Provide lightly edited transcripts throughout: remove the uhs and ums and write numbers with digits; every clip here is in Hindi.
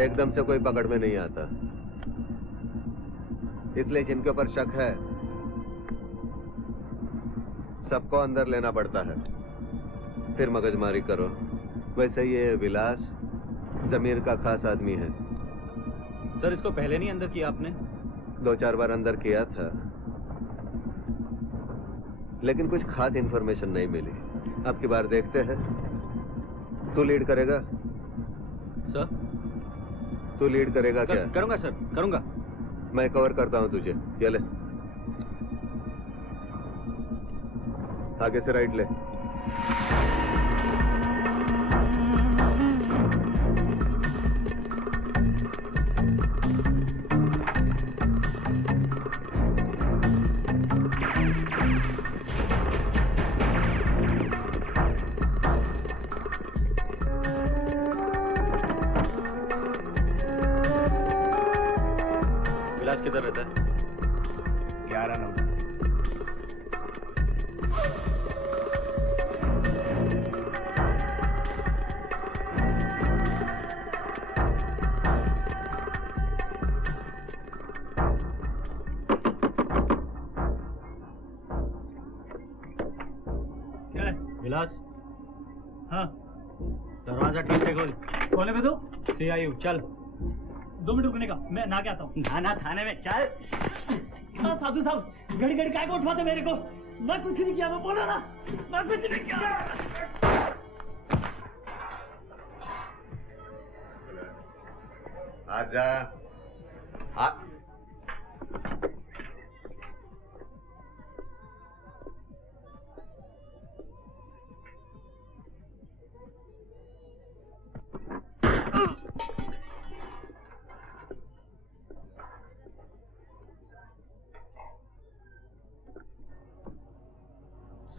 एकदम से कोई पकड़ में नहीं आता, इसलिए जिनके ऊपर शक है सबको अंदर लेना पड़ता है, फिर मगजमारी करो। वैसे ये विलास जमीर का खास आदमी है। सर इसको पहले नहीं अंदर किया आपने? 2-4 बार अंदर किया था, लेकिन कुछ खास इंफॉर्मेशन नहीं मिली। अब की बार देखते हैं। तू लीड करेगा? सर तू लीड करेगा क्या? करूंगा सर, करूंगा। मैं कवर करता हूं तुझे। ये ले, आगे से राइट ले। विलास किधर रहता है? 11 नंबर। क्या है विलास? हाँ दरवाजा ठीक से खोल। खोले में तो CIU चल। 2 मिनट रुकने का, मैं नहा के आता हूँ। ना थाने में चल। हाँ साधु साहब, घड़ी घड़ी काय को उठवाते मेरे को? मैं कुछ नहीं किया, मैं बोला ना, मैं कुछ नहीं किया। आजा।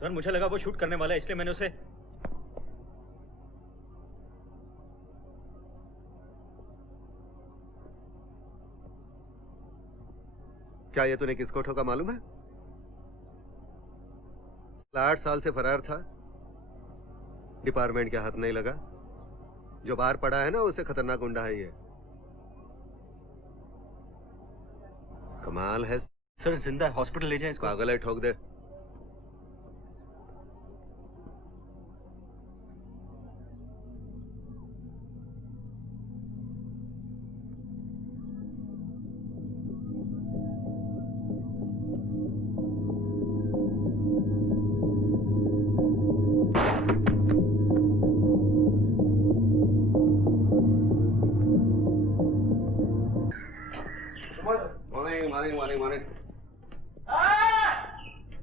सर मुझे लगा वो शूट करने वाला है, इसलिए मैंने उसे। क्या ये तूने किसको ठोका मालूम है? 8 साल से फरार था, डिपार्टमेंट के हाथ नहीं लगा। जो बाहर पड़ा है ना, उससे खतरनाक गुंडा है ये। कमाल है। सर जिंदा है, हॉस्पिटल ले जाएं इसको। पागल है, ठोक दे।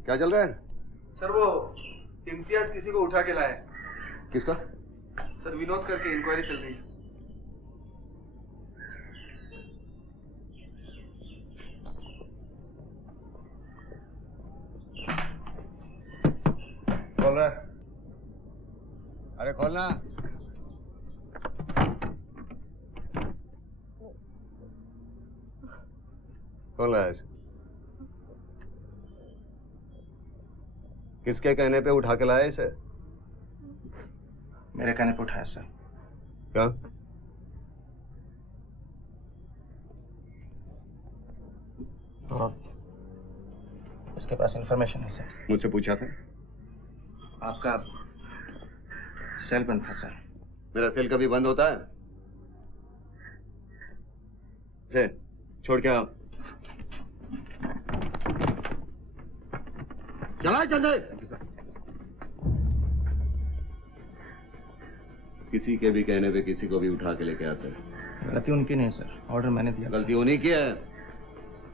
क्या चल रहा है? सर वो इम्तियाज किसी को उठा के लाया है। किसका? सर विनोद करके इंक्वायरी चल रही है। खोल रहा है? अरे खोलना। खोल रहा है? किसके कहने पे उठा के लाया इसे? मेरे कहने पे उठाया सर। क्या? इसके पास इंफॉर्मेशन है सर। मुझसे पूछा था? आपका सेल बंद था सर। मेरा सेल कभी बंद होता है? से छोड़ के आओ। चला चल। किसी के भी कहने पे किसी को भी उठा के लेके आते हैं। गलती उनकी नहीं सर, ऑर्डर मैंने दिया। गलती उन्हीं की है,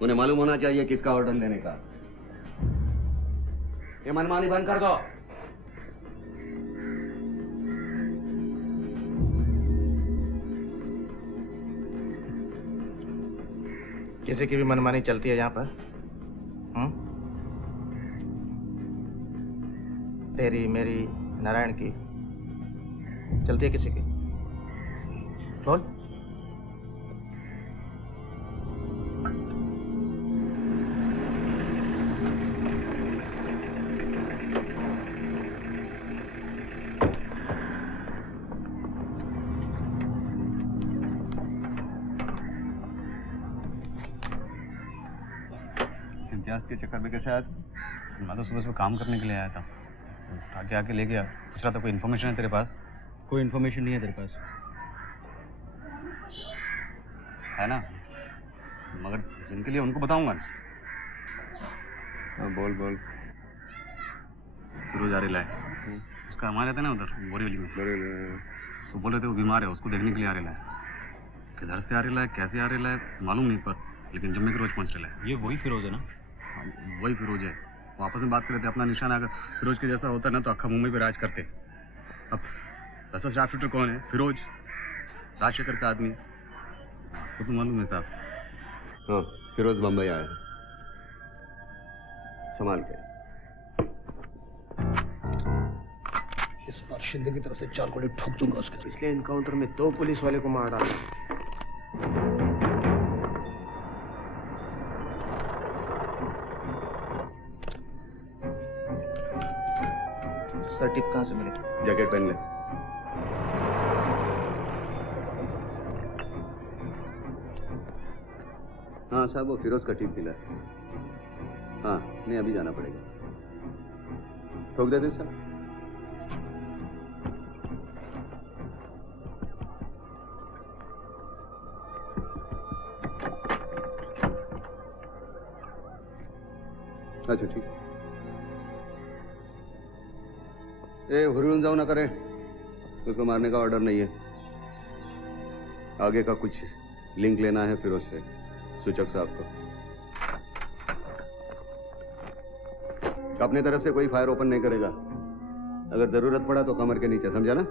उन्हें मालूम होना चाहिए किसका ऑर्डर लेने का। ये मनमानी बंद कर दो। किसी की भी मनमानी चलती है यहाँ पर? तेरी, मेरी, नारायण की चलती है किसी की? बोल। इम्तियाज के चक्कर में कैसे आया तू? मैं तो सुबह काम करने के लिए आया था, उठा के आके ले गया। पूछ रहा था कोई इन्फॉर्मेशन है तेरे पास? कोई इन्फॉर्मेशन नहीं है तेरे पास? है ना, मगर जिनके लिए उनको बताऊंगा ना। हाँ बोल बोल। फिरोज आरेला है, उसका हमारे रहता है ना उधर बोरीवली में। तो बोले थे वो बीमार है, उसको देखने के लिए आरेला है। किधर से आरेला है, कैसे आरेला है मालूम नहीं, पर लेकिन जम्मे के रोज पहुंच रहा है। ये वही फिरोज है ना? वही फिरोज है। वो आपस में बात कर रहे थे, अपना निशान अगर फिरोज के जैसा होता ना तो अक्खा मुंबई पे राज करते। अब ऐसा शार्प शूटर कौन है? फिरोज, राजशेखर का आदमी, तो मालूम है साहब। हाँ, फिरोज बम्बई आया है, संभाल के। इस बार शिंदे की तरफ से 4 गोली ठोक दूंगा उसके। पिछले एनकाउंटर में 2 पुलिस वाले को मार डाला। सर टिप कहाँ से मिले? जैकेट पहन ले। हाँ साहब, वो फिरोज का टिप मिला है। हाँ, नहीं अभी जाना पड़ेगा। ठोक देते साहब। अच्छा ठीक। हुरळून जाऊ नका रे, उसको मारने का ऑर्डर नहीं है। आगे का कुछ लिंक लेना है फिरोज से, सूचक साहब को। अपने तरफ से कोई फायर ओपन नहीं करेगा, अगर जरूरत पड़ा तो कमर के नीचे, समझा ना?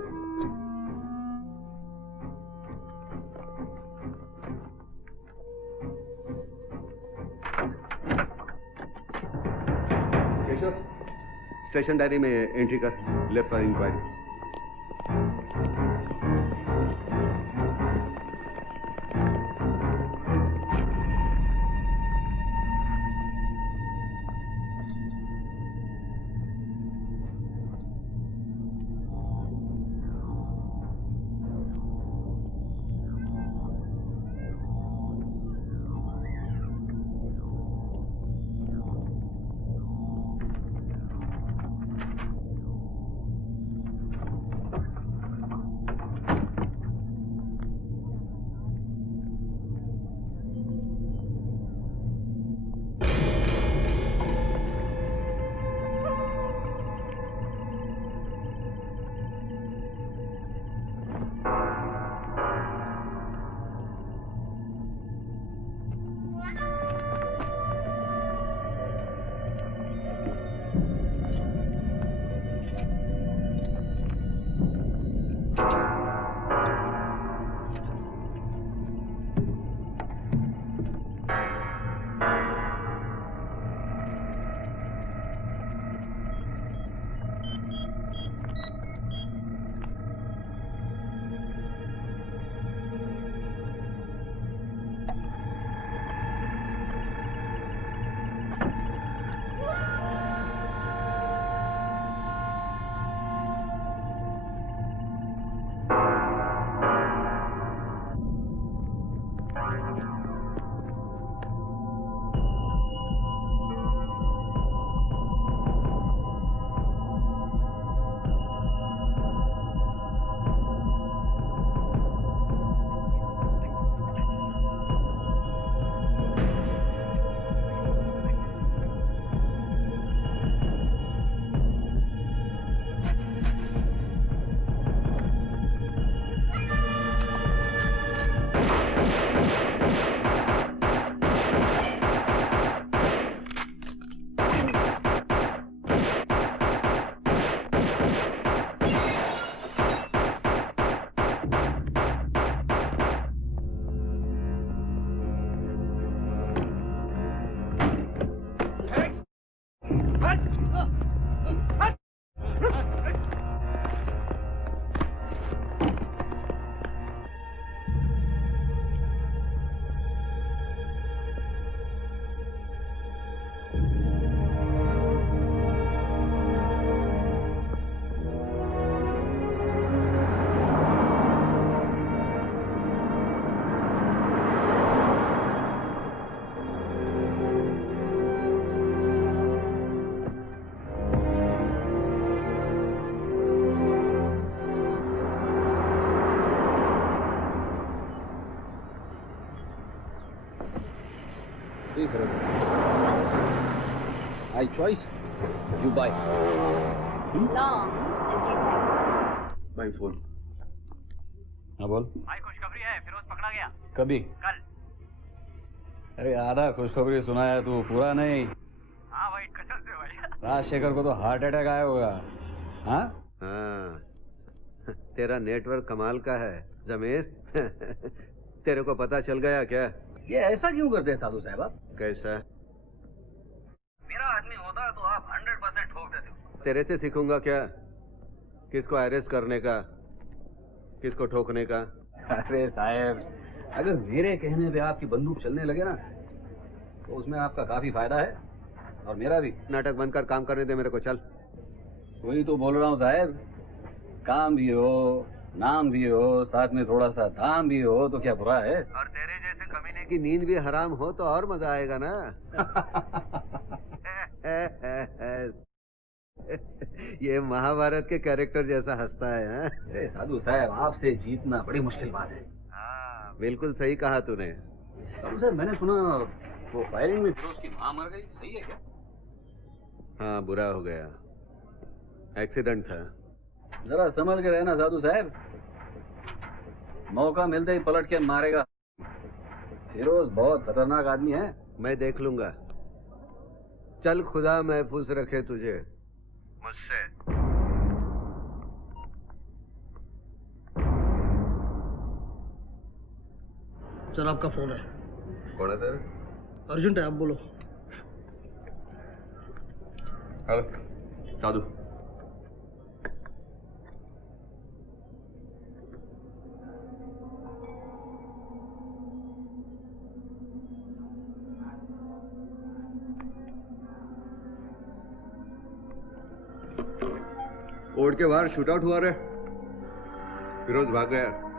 केशव, स्टेशन डायरी में एंट्री कर, left for inquiry. My choice. You buy. Long as you can. My phone. हाँ बोल। भाई खुशखबरी है, फिरोज पकड़ा गया कभी? कल। अरे आधा खुशखबरी सुनाया तू, पूरा नहीं। हाँ भाई कसम से भाई। राजशेखर को तो हार्ट अटैक आया होगा। हाँ? हाँ, तेरा नेटवर्क कमाल का है जमीर। तेरे को पता चल गया क्या? ये ऐसा क्यों करते हैं साधु साहब आप? कैसा? मेरा आदमी होता तो आप 100% ठोक देते हो। तेरे से सीखूंगा क्या? किसको अरेस्ट करने का, किसको ठोकने का? अरे साहब, अगर मेरे कहने पे आपकी बंदूक चलने लगे ना तो उसमें आपका काफी फायदा है और मेरा भी। नाटक बंद कर, काम करने दे मेरे को, चल। वही तो बोल रहा हूँ साहब, काम भी हो, नाम भी हो, साथ में थोड़ा सा दाम भी हो तो क्या बुरा है? और तेरे जैसे कमीने की नींद भी हराम हो तो और मजा आएगा ना। ये महाभारत के कैरेक्टर जैसा हंसता है। हाँ? अरे साधु साहब, आपसे जीतना बड़ी मुश्किल बात है। हाँ, बिल्कुल सही कहा तूने। साधु साहब, मैंने सुना वो फायरिंग में फिरोज की मां मर गई, सही है क्या? हाँ, बुरा हो गया, एक्सीडेंट था। जरा संभल के रहना साधु साहब, मौका मिलते ही पलट के मारेगा। फिरोज बहुत खतरनाक आदमी है। मैं देख लूंगा। चल, खुदा महफूज रखे तुझे मुझसे। सर आपका फोन है। कौन है सर? अर्जेंट है, आप बोलो। हेलो साधु। ओढ़ के बाहर शूटआउट हुआ रे, फिरोज भाग गया।